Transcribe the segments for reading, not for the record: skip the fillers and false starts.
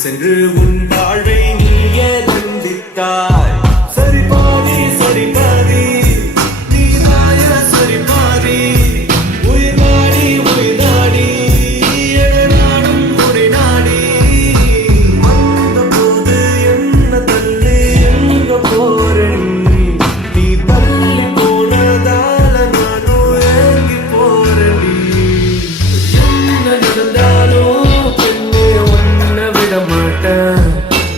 சென்று உன் வாழ்வை நீயே தண்டித்தாய். சரி பாதி சரி பாதி நீதாய சரி பாதி உயிர் நாடி நாடும் உடை நாடி வந்த போது என்ன தள்ளி எங்க போற நீ தள்ளி போனதால நானும் ஏங்கி போற என்ன நடந்தாலும்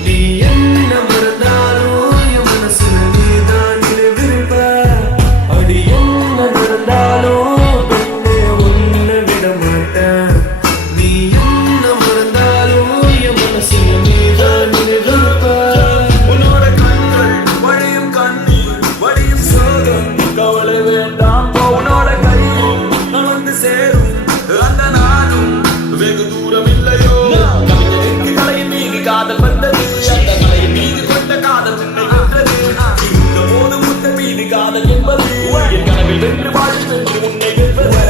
நீ என்ன மறந்தாலும் என் மனசுல நீதான் நினைவிருப்ப. அடி என்ன நடந்தாலும் பெண்ணே உன்னை விட மாட்டேன். நீ என்ன மறந்தாலும் என் மனசுல நீதான் நினைவிருப்ப. உன்னோட கண்கள் வழியும் கண்ணீர் வழியும் சோகம் கவலை வேண்டாம். உன்னோட கையில் நடந்து சேரும் அந்த நானும் வெகு தூரம் இல்லையோ. காதல் வந்தது அந்த மலையின் மீது கொண்ட காதல் உன்னை வென்றது. இந்த போது முத்த மீது காதல் என்பது என் கனவில் வென்று வாழும் என்று உன்னை வெல்வது.